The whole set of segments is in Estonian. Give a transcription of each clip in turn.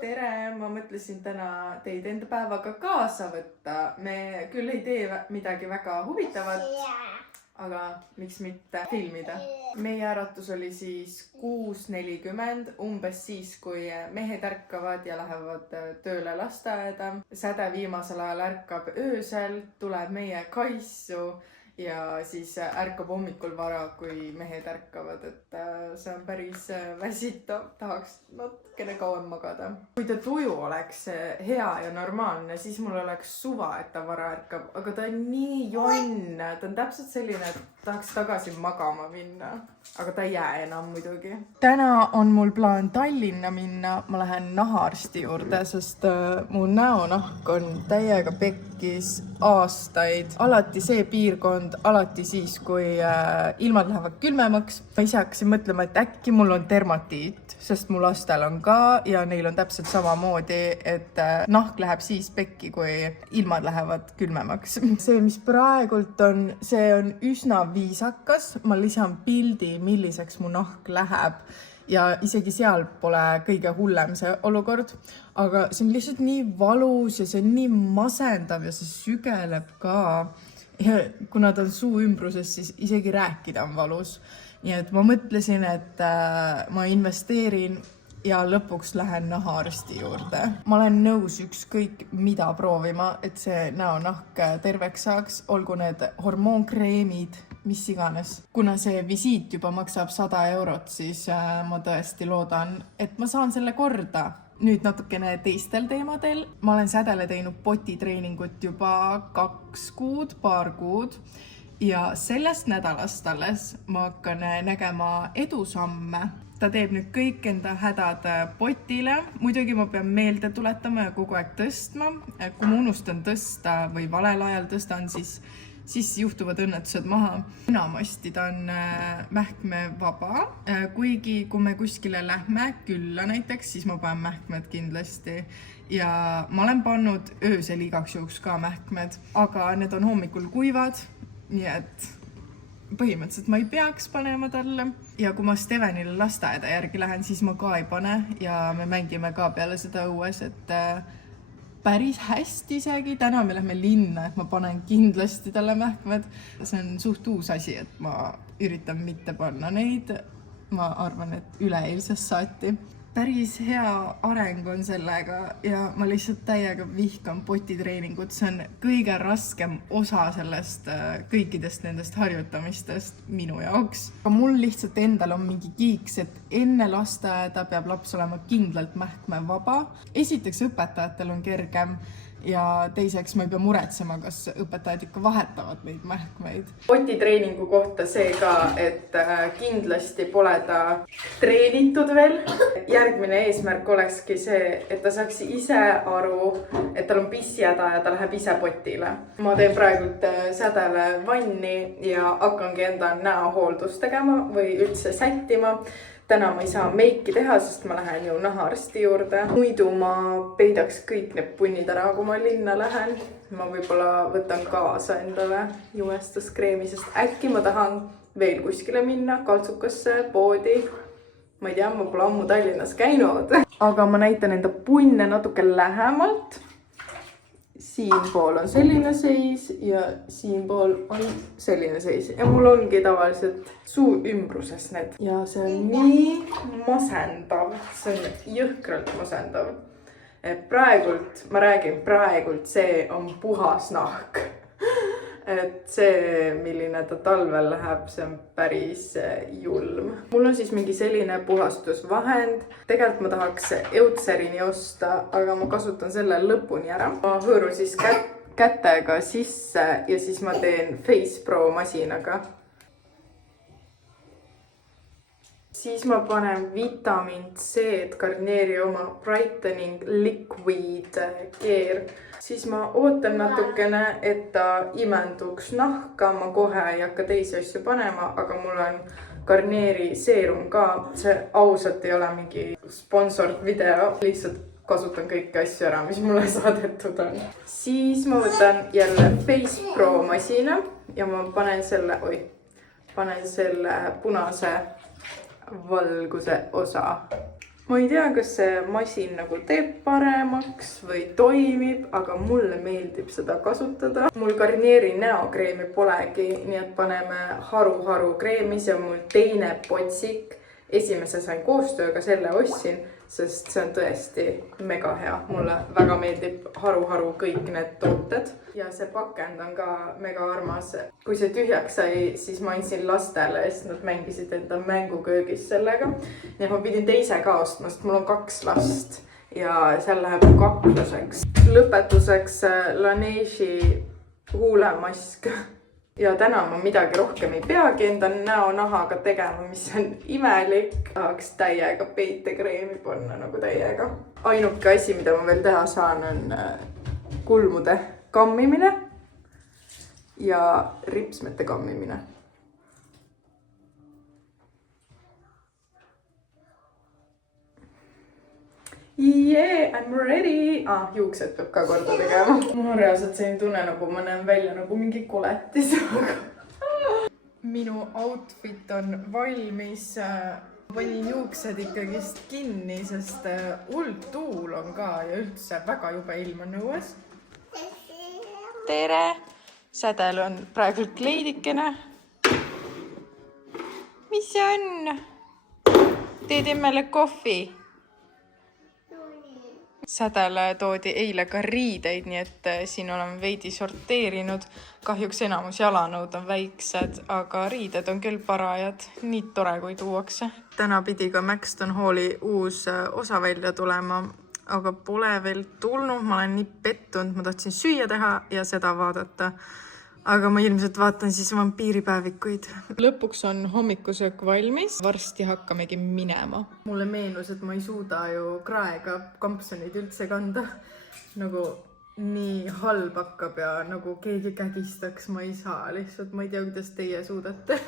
tere, ma mõtlesin täna teid enda päevaga kaasa võtta. Me küll ei tee midagi väga huvitavat, aga miks mitte filmida. Meie äratus oli siis 6:40, umbes siis, kui mehed ärkavad ja lähevad tööle lasteaeda. Säde viimasel ajal ärkab öösel, tuleb meie kaisu ja siis ärkab hommikul vara, kui mehed ärkavad, et see on päris väsitav, tahaks natukene kauem magada. Kui ta tuju oleks hea ja normaalne, siis mul oleks suva, et ta vara ärkab, aga ta on nii jonn, ta on täpselt selline, et tahaks tagasi magama minna, aga ta ei jää enam muidugi. Täna on mul plaan Tallinna minna, ma lähen nahaarsti juurde, sest mu näonahk on täiega pekkis aastaid. Alati see piirkond, alati siis, kui ilmad lähevad külmemaks. Ma ise hakkasin mõtlema, et äkki mul on dermatiit, sest mu lastel on ka ja neil on täpselt samamoodi, et nahk läheb siis pekki, kui ilmad lähevad külmemaks. See, mis praegult on, see on üsna viisakas. Ma lisan pildi, milliseks mu nahk läheb ja isegi seal pole kõige hullem see olukord, aga see on lihtsalt nii valus ja see on nii masendav ja see sügeleb ka. Ja kuna ta on suu ümbruses, siis isegi rääkida on valus. Nii et ma mõtlesin, et ma investeerin ja lõpuks lähen nahaarsti juurde. Ma olen nõus ükskõik mida proovima, et see näonahk terveks saaks, olgu need hormoonkreemid, mis iganes. Kuna see visiit juba maksab 100 €, siis ma tõesti loodan, et ma saan selle korda. Nüüd natukene teistel teemadel. Ma olen Sädele teinud potitreeningut juba 2 kuud, paar kuud. Ja sellest nädalast alles ma hakkan nägema edusamme. Ta teeb nüüd kõik enda hädad potile. Muidugi ma pean meelde tuletama ja kogu aeg tõstma. Kui ma unustan tõsta või valel ajal tõstan, siis juhtuvad õnnetused maha. Enamasti ta on mähkmevaba, kuigi kui me kuskile lähme külla näiteks, siis ma panen mähkmed kindlasti. Ja ma olen pannud öösel igaks juhuks ka mähkmed, aga need on hommikul kuivad, nii et põhimõtteliselt ma ei peaks panema talle. Ja kui ma Stevenile lasteaeda järgi lähen, siis ma ka ei pane ja me mängime ka peale seda õues, et päris hästi isegi. Täna me lähme linna, et ma panen kindlasti talle mähkmed. See on suht uus asi, et ma üritan mitte panna neid. Ma arvan, et üleeilsest saati. Päris hea areng on sellega ja ma lihtsalt täiega vihkan potitreeningut. See on kõige raskem osa sellest kõikidest nendest harjutamistest minu jaoks. Aga mul lihtsalt endal on mingi kiiks, et enne lasteaeda peab laps olema kindlalt mähkmevaba. Esiteks õpetajatel on kergem ja teiseks ma ei pea muretsema, kas õpetajad ikka vahetavad neid mähkmeid. Potitreeningu kohta see ka, et kindlasti pole ta treenitud veel. Järgmine eesmärk olekski see, et ta saaks ise aru, et tal on pissihäda ja ta läheb ise potile. Ma teen praegult Sädele vanni ja hakkangi enda näohooldust tegema või üldse sättima. Täna ma ei saa meiki teha, sest ma lähen ju nahaarsti juurde. Muidu ma peidaks kõik need punnid ära, kui ma linna lähen. Ma võib-olla võtan kaasa endale jumestuskreemi, sest äkki ma tahan veel kuskile minna, kaltsukasse, poodi. Ma ei tea, ma pole ammu Tallinnas käinud. Aga ma näitan enda punne natuke lähemalt. Siinpool on selline seis ja siinpool on selline seis. Ja mul ongi tavaliselt suu ümbruses need. Ja see on nii masendav. See on jõhkralt masendav. Praegult, ma räägin praegult, see on puhas nahk. Et see, milline ta talvel läheb, see on päris julm. Mul on siis mingi selline puhastusvahend. Tegelikult ma tahaks Eutserini osta, aga ma kasutan selle lõpuni ära. Ma hõõrun siis kätega sisse ja siis ma teen Face Pro masinaga. Siis ma panen Vitamin C, Garnieri oma Brightening Liquid Care. Siis ma ootan natukene, et ta imenduks nahka. Ma kohe ei hakka teisi asju panema, aga mul on Garnieri seerum ka. See ausalt ei ole mingi sponsort video. Lihtsalt kasutan kõiki asju ära, mis mulle saadetud on. Siis ma võtan jälle Face Pro masina ja ma panen selle punase valguse osa ma ei tea, kas see masin nagu teeb paremaks või toimib, aga mulle meeldib seda kasutada. Mul Garnieri näokreemi polegi, nii et paneme haru kreemi, see on mul teine potsik. Esimese sain koostööga, selle ostsin, sest see on tõesti mega hea. Mulle väga meeldib haru kõik need tooted. Ja see pakend on ka mega armas. Kui see tühjaks sai, siis ma andsin lastele, sest nad mängisid enda mänguköögis sellega. Nii et ma pidin teise ka ostma, sest mul on 2 last ja seal läheb kakluseks. Lõpetuseks Laneige'i huulemask. Ja täna ma midagi rohkem ei peagi enda näonahaga tegema, mis on imelik. Tahaks täiega peitekreemi panna nagu täiega. Ainuke asi, mida ma veel teha saan, on kulmude kammimine ja ripsmete kammimine. Yeah, I'm ready! Juuksed peab ka korda tegema. Mul on reaalselt selline tunne, nagu ma näen välja nagu mingi koletis. Minu outfit on valmis. Panin juuksed ikkagist kinni, sest hull tuul on ka ja üldse väga jube ilm on õues. Tere! Sädel on praegu kleidikene. Mis see on? Teed emmele kohvi? Sädele toodi eile ka riideid, nii et siin olen veidi sorteerinud. Kahjuks enamus jalanõud on väiksed, aga riided on küll parajad. Nii tore, kui tuuakse. Täna pidi ka Maxton Halli uus osa välja tulema, aga pole veel tulnud. Ma olen nii pettunud, ma tahtsin süüa teha ja seda vaadata. Aga ma ilmselt vaatan siis vampiiripäevikuid. Lõpuks on hommikusöök valmis. Varsti hakkamegi minema. Mulle meenus, et ma ei suuda ju kraega kampsoneid üldse kanda. Nagu nii halb hakkab ja nagu keegi kägistaks, ma ei saa lihtsalt. Ma ei tea, kuidas teie suudate.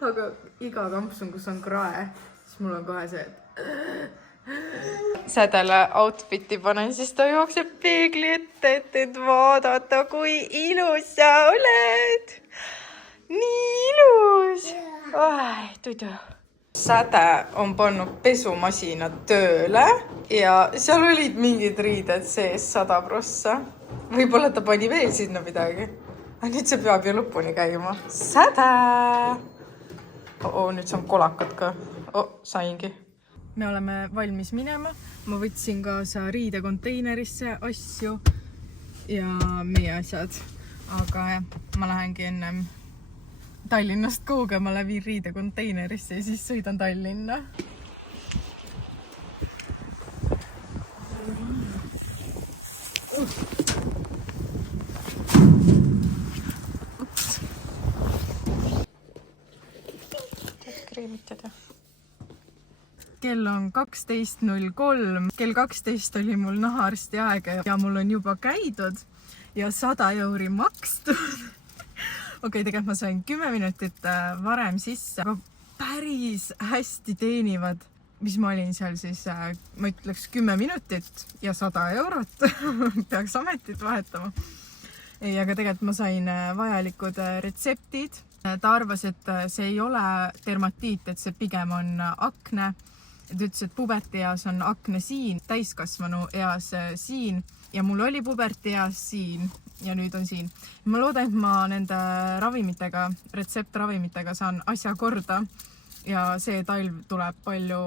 Aga iga kampson, kus on krae, siis mul on kohe see, et Sädele outfiti panen, siis ta jookseb peegli ette, et vaadata, kui ilus sa oled. Nii ilus. Tudu. Säde on pannud pesumasina tööle ja seal olid mingid riided sees 100%. Võib-olla ta pani veel sinna midagi. Aga nüüd see peab ju lõpuni käima. Säde! Nüüd saan kolakad ka. Saingi. Me oleme valmis minema. Ma võtsin kaasa riidekonteinerisse asju ja meie asjad. Aga ma lähengi ennem Tallinnast kaugemale, viin riidekonteinerisse ja siis sõidan Tallinna. Kreemitada. Kell on 12.03. Kell 12 oli mul nahaarsti aeg ja mul on juba käidud ja 100 euri makstud. Okei, tegelikult ma sain 10 minutit varem sisse, aga päris hästi teenivad, mis ma olin seal siis, ma ütleks 10 minutit ja 100 eurot. Peaks ametit vahetama. Aga tegelikult ma sain vajalikud retseptid. Ta arvas, et see ei ole dermatiit, et see pigem on akne. Ta ütles, et pubertieas on akne siin, täiskasvanu eas siin ja mul oli pubertieas siin ja nüüd on siin. Ma loodan, et ma nende ravimitega, retseptravimitega saan asja korda ja see talv tuleb palju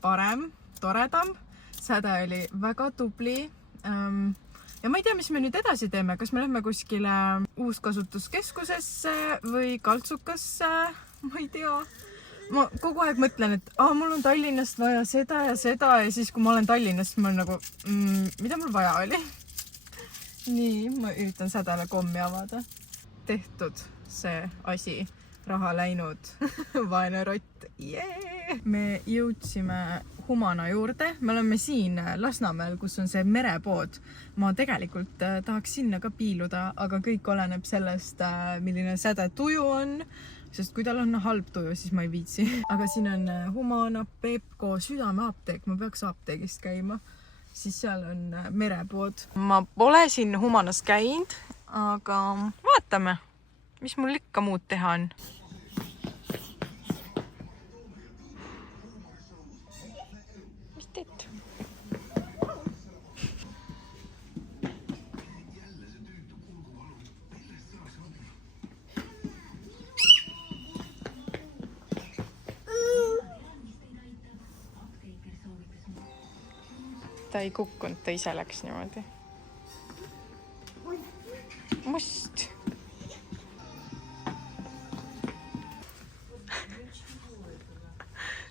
parem, toredam. Säde oli väga tubli. Ja ma ei tea, mis me nüüd edasi teeme. Kas me lähme kuskile uuskasutuskeskusesse või kaltsukasse? Ma ei tea. Ma kogu aeg mõtlen, et mul on Tallinnast vaja seda ja siis kui ma olen Tallinnast, ma olen nagu, mida mul vaja oli? Nii, ma üritan Sädele kommi avada. Tehtud see asi, raha läinud, vaene rott. Yeah! Me jõudsime Humana juurde. Me oleme siin Lasnamäel, kus on see merepood. Ma tegelikult tahaks sinna ka piiluda, aga kõik oleneb sellest, milline Säde tuju on. Sest kui tal on halb tuju, siis ma ei viitsi. Aga siin on Humana, Pepko, Südameapteek. Ma peaks apteegist käima. Siis seal on merepood. Ma pole siin Humanas käinud, aga vaatame, mis mul ikka muud teha on. ta ei kukkunud, ta ise läks niimoodi. Must.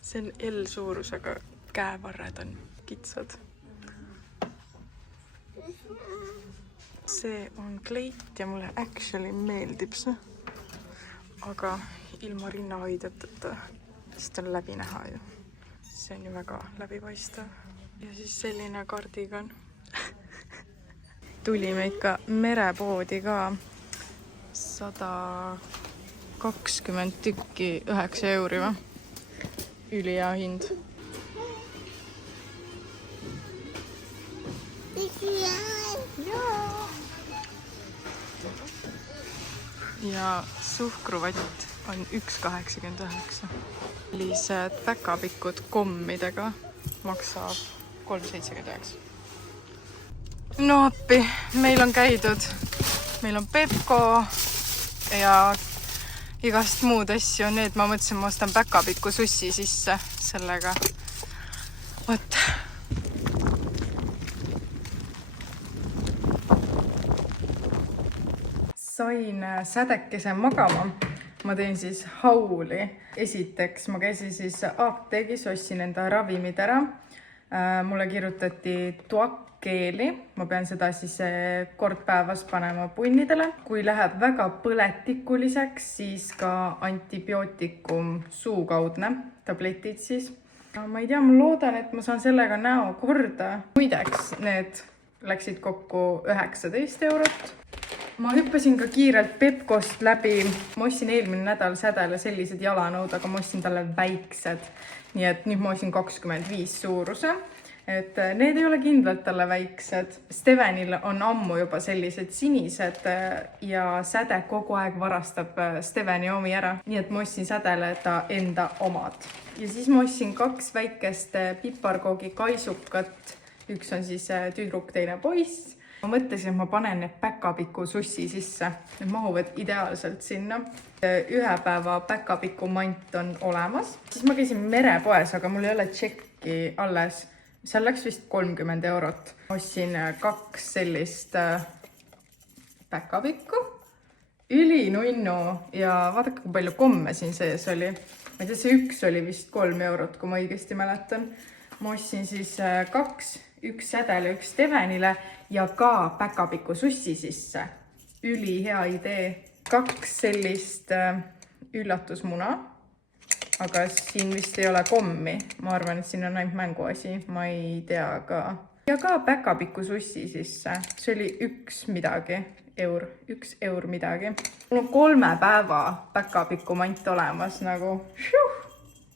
See on L-suurusega käevarred on kitsad. See on kleit ja mulle actually meeldib see. Aga ilma rinnahoidjateta, sest on läbi näha ju. See on ju väga läbipaistav. Ja siis selline kardigan. Tulime ikka merepoodi ka 120 tükki 9 euri või? Ülihea hind. Ja suhkruvatt on 1,89. Sellised päkapikud kommidega maksab 3,79. No appi, meil on käidud. Meil on Pepko ja igast muud asju. Need ma mõtlesin, ma ostan päkapiku sussi sisse sellega. Võt. Sain sädekese magama. Ma teen siis hauli. Esiteks ma käisin siis apteegis, ostsin enda ravimid ära. Mulle kirjutati tuakkeeli. Ma pean seda siis kord päevas panema punnidele. Kui läheb väga põletikuliseks, siis ka antibiootikum suukaudne tabletid siis. Ma ei tea, ma loodan, et ma saan sellega näo korda. Muideks, need läksid kokku 19 eurot. Ma hüppasin ka kiirelt Pepkost läbi. Ma ostsin eelmine nädal sädele sellised jalanõud, aga ma ostsin talle väiksed. Nii et nüüd ma ostsin 25 suuruse. Et need ei ole kindlalt talle väiksed. Stevenil on ammu juba sellised sinised ja säde kogu aeg varastab Steveni omi ära. Nii et ma ostsin sädele ta enda omad. Ja siis ma ostsin 2 väikest piparkoogi kaisukat. Üks on siis tüdruk, teine poiss. Ma mõtlesin, et ma panen need päkapiku sussi sisse. Need mahuvad ideaalselt sinna. Ühe päeva päkapiku mant on olemas. Siis ma käisin merepoes, aga mul ei ole tšekki alles. Seal läks vist 30 eurot. Ostsin 2 sellist päkapikku. Ülinunnu ja vaadake, kui palju komme siin sees oli. Ma ei tea, see üks oli vist 3 eurot, kui ma õigesti mäletan. Ma ostsin siis 2. Üks sädele, üks Stevenile ja ka päkapiku sussi sisse. Ülihea idee. 2 sellist üllatusmuna, aga siin vist ei ole kommi. Ma arvan, et siin on ainult mänguasi. Ma ei tea ka. Ja ka päkapiku sussi sisse. See oli 1 midagi. 1 eur midagi. Mul on 3 päeva päkapiku mant olemas nagu.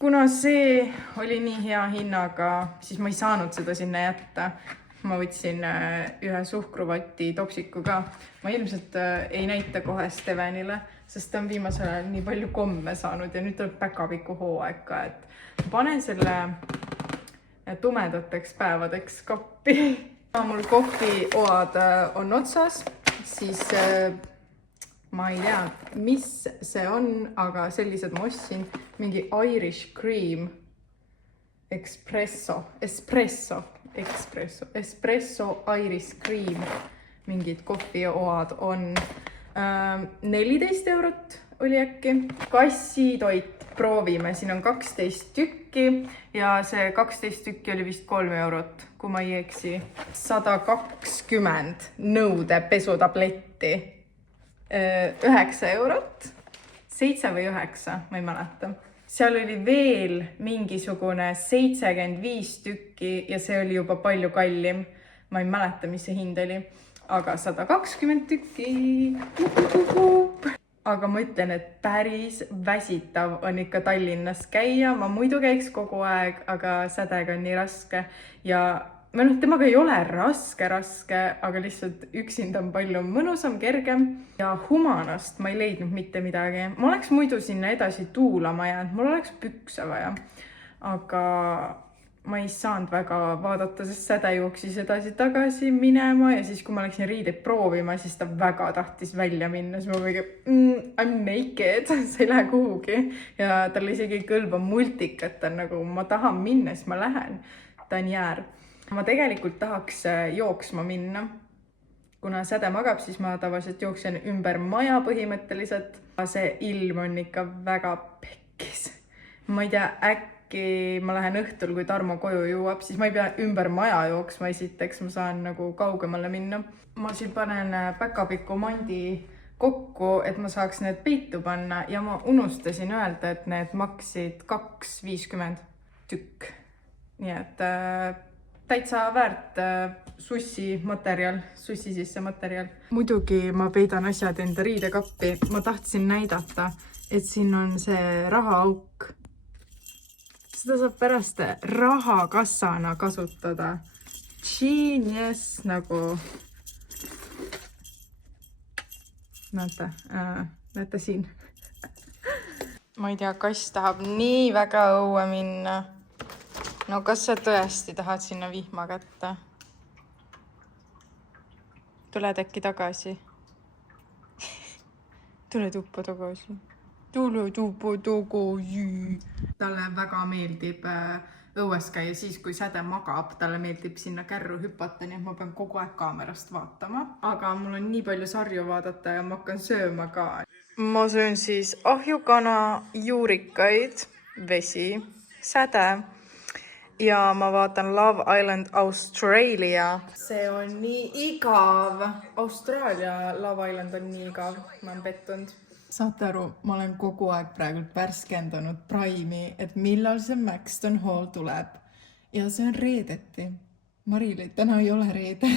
Kuna see oli nii hea hinnaga, siis ma ei saanud seda sinna jätta. Ma võtsin ühe suhkruvati topsiku ka. Ma ilmselt ei näita kohe Stevenile, sest ta on viimasel ajal nii palju komme saanud ja nüüd tuleb päkapiku hooaeg ka. Et panen selle tumedateks päevadeks kappi. Mul kohvioad on otsas, siis ma ei tea, mis see on, aga sellised ma ostsin. Mingi Irish Cream Espresso Irish Cream. Mingid kohvioad on 14 eurot oli äkki. Kassitoit proovime, siin on 12 tükki ja see 12 tükki oli vist 3 eurot, kui ma ei eksi. 120 nõude pesutabletti. 9 eurot, 7 või 9, ma ei mäleta. Seal oli veel mingisugune 75 tükki ja see oli juba palju kallim. Ma ei mäleta, mis see hind oli, aga 120 tükki. Aga ma ütlen, et päris väsitav on ikka Tallinnas käia. Ma muidu käiks kogu aeg, aga sädega on nii raske ja temaga ei ole raske, aga lihtsalt üksinda on palju mõnusam, kergem. Ja Humanast ma ei leidnud mitte midagi. Ma oleks muidu sinna edasi tuulama jäänud, mul oleks pükse vaja. Aga ma ei saanud väga vaadata, sest säde jooksis edasi tagasi minema ja siis, kui ma läksin riideid proovima, siis ta väga tahtis välja minna. Siis ma võigi, I'm naked, sa ei lähe kuhugi. Ja tal isegi ei kõlba multikat, nagu ma tahan minna, siis ma lähen. Ta on jäär. ma tegelikult tahaks jooksma minna. Kuna Säde magab, siis ma tavaliselt jooksen ümber maja põhimõtteliselt. See ilm on ikka väga pekkis. Ma ei tea, äkki ma lähen õhtul, kui Tarmo koju jõuab, siis ma ei pea ümber maja jooksma esiteks, ma saan nagu kaugemale minna. Ma siin panen päkapiku mandi kokku, et ma saaks need peitu panna ja ma unustasin öelda, et need maksid 2,50 tükk. Nii et täitsa väärt sussi sisse materjal. Muidugi ma peidan asjad enda riidekappi. Ma tahtsin näidata, et siin on see rahaauk. Seda saab pärast rahakassana kasutada. Genius nagu. Näete siin. Ma ei tea, kass tahab nii väga õue minna. No kas sa tõesti tahad sinna vihma kätte? Tuled äkki tagasi? Tule tuppa tagasi. Tule tuppa tagasi. Talle väga meeldib õues käia siis, kui Säde magab. Talle meeldib sinna kärru hüpata, nii et ma pean kogu aeg kaamerast vaatama. Aga mul on nii palju sarju vaadata ja ma hakkan sööma ka. Ma söön siis ahjukana, juurikaid, vesi, Säde. Ja ma vaatan Love Island Australia. See on nii igav. Austraalia Love Island on nii igav. Ma olen pettunud. Saate aru, ma olen kogu aeg praegu värskendanud Prime'i, et millal see Maxton Hall tuleb. Ja see on reedeti. Marile, täna ei ole reede.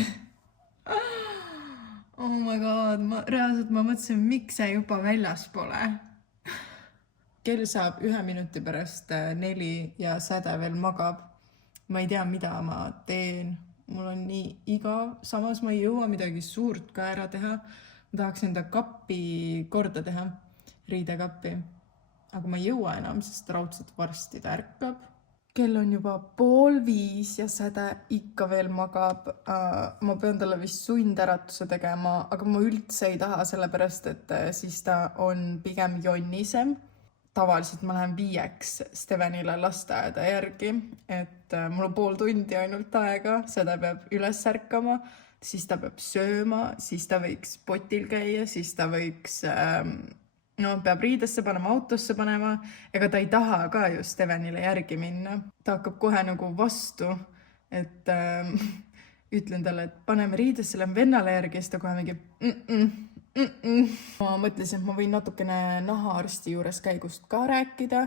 Oh my god, reaalselt ma mõtlesin, miks see juba väljas pole. Kell saab 1 minuti pärast 4 ja Säde veel magab. Ma ei tea, mida ma teen. Mul on nii igav. Samas ma ei jõua midagi suurt ka ära teha. Ma tahaks enda kappi korda teha, riidekappi. Aga ma ei jõua enam, sest raudselt varsti ta ärkab. Kell on juba 4:30 ja Säde ikka veel magab. Ma pean talle vist sunдэratuse tegema, aga ma üldse ei taha sellepärast, et siis ta on pigem jonnisem. Tavaliselt ma lähen 5 Stevenile lasteaeda järgi, et mul on 0,5 tundi ainult aega, Säde peab üles ärkama, siis ta peab sööma, siis ta võiks potil käia, siis ta võiks, peab riidesse panema, autosse panema, ega ta ei taha ka ju Stevenile järgi minna. Ta hakkab kohe nagu vastu, et ütlen talle, et paneme riidesse, lähen vennale järgi, siis ta kohe mingi Ma mõtlesin, et ma võin natukene nahaarsti juures käigust ka rääkida.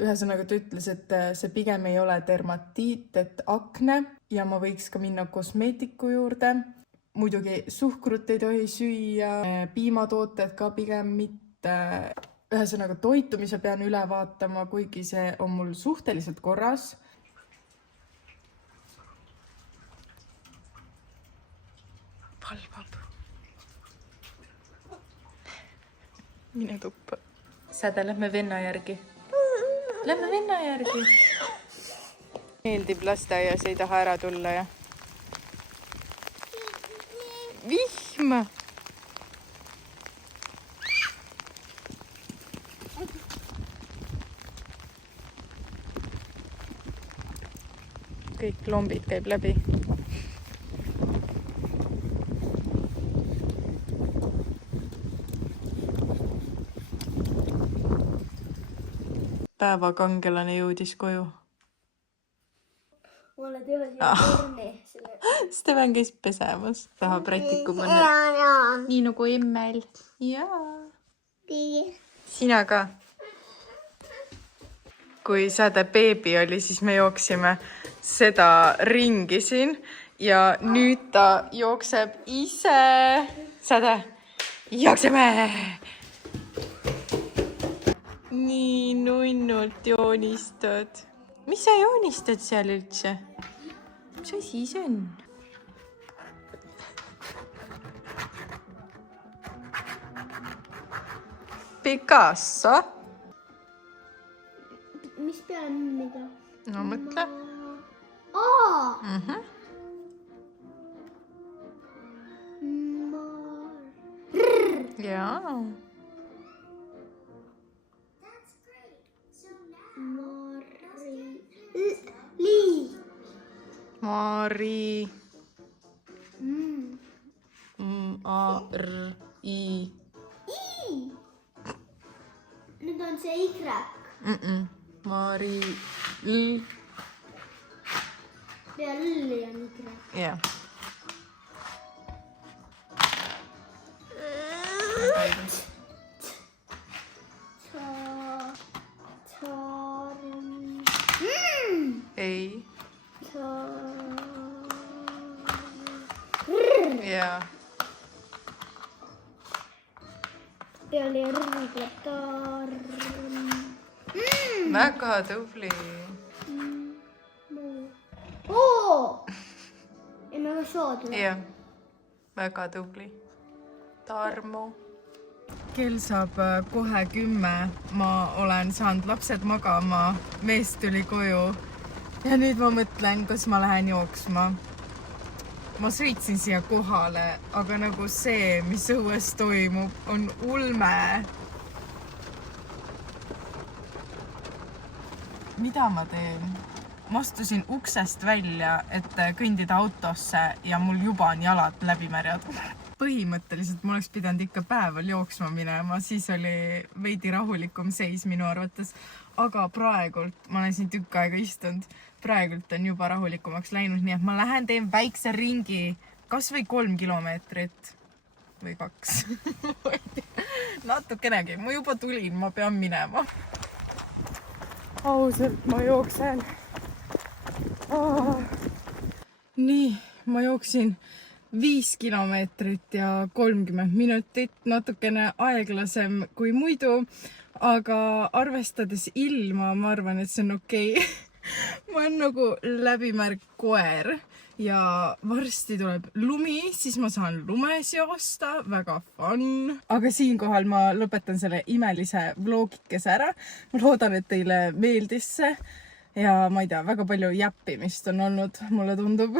Ühesõnaga ta ütles, et see pigem ei ole dermatiit, et akne ja ma võiks ka minna kosmeetiku juurde. Muidugi suhkrut ei tohi süüa, piimatooted ka pigem mitte. Ühesõnaga toitumise pean üle vaatama, kuigi see on mul suhteliselt korras. Valvab. Mine tuppa. Säde, lähme venna järgi. Lähme venna järgi. Meeldib lasteaias, ei taha ära tulla ja. Vihm! Kõik lombid käib läbi. Päevakangelane jõudis koju. Mulle teevad torni. Steven käis pesemas. Tahab rätiku panna. Nii nagu emmel. Jaa. Sina ka. Kui Säde beebi oli, siis me jooksime seda ringi siin. Ja nüüd ta jookseb ise. Säde, jookseme! Nii nunnult joonistad. Mis sa joonistad seal üldse? Mis asi see on? Picasso? Mis peale mida? No mõtle. Jaa. Mari. M-A-R-I. Nüüd on see Y. Mari. L. Peal L on Y. Jah. Ei. Jaa. Peal R tuleb tarm. Väga tubli. Oo! Ja me soodle. Jah. Väga tubli. Tarmo. Kell saab kohe 10. Ma olen saanud lapsed magama. Mees tuli koju. Ja nüüd ma mõtlen, kas ma lähen jooksma. Ma sõitsin siia kohale, aga nagu see, mis õues toimub, on ulme. Mida ma teen? Ma astusin uksest välja, et kõndida autosse ja mul juba on jalad läbimärjad. Põhimõtteliselt ma oleks pidanud ikka päeval jooksma minema, siis oli veidi rahulikum seis minu arvates. Aga praegult, ma olen siin tükk aega istunud, praegult on juba rahulikumaks läinud, nii et ma lähen teen väikse ringi, kas või 3 kilomeetrit või 2. Natukenegi, ma juba tulin, ma pean minema. Ausalt, ma jooksen. Nii, ma jooksin 5 kilomeetrit ja 30 minutit, natukene aeglasem kui muidu, aga arvestades ilma, ma arvan, et see on okei. Ma olen nagu läbimärg koer ja varsti tuleb lumi, siis ma saan lumes joosta, väga fun. Aga siinkohal ma lõpetan selle imelise vlogikese ära. Ma loodan, et teile meeldis see ja ma ei tea, väga palju jäppimist on olnud, mulle tundub.